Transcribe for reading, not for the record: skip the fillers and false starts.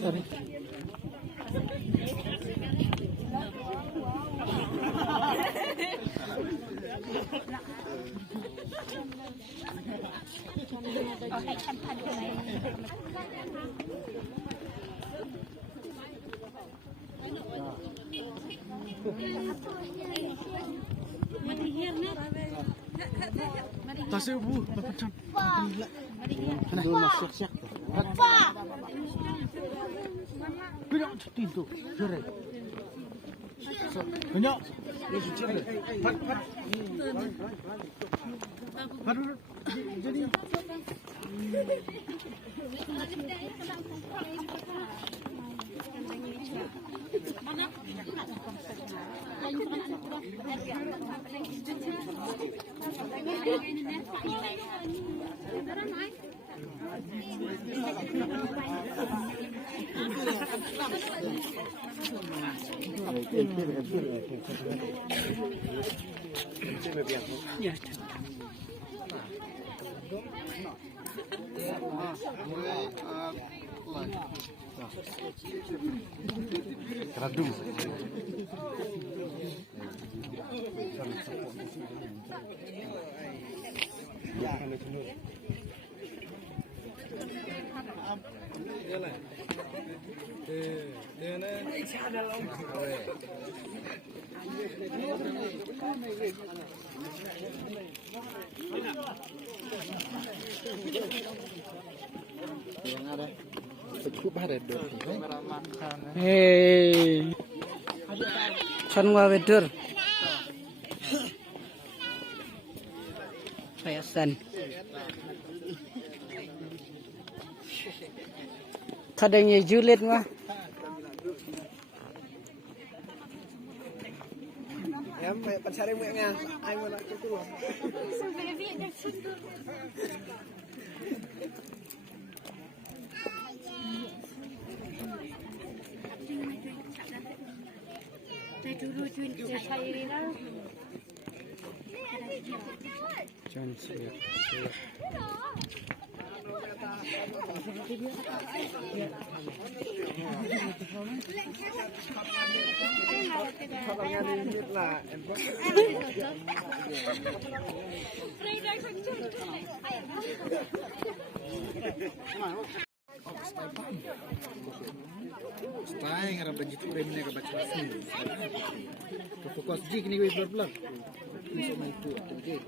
Sorry. Tasik bu, macam. Mana dulu siap-siap. Banyak cuti tu, cerai. Banyak. Ini cerai. Baru jadi. Ya. Keradu. Yang ada cukup ada dua. Hei, canwa betul. Payasan. Kadangnya julid mah. Em pancari mueknya, ai mau nak tu. Dulu cuci cair lah. Jangan siap. Stay ngarap begitu remnya ke baca sih. Fokus jik ni gue blur. Bisa main tu, okey.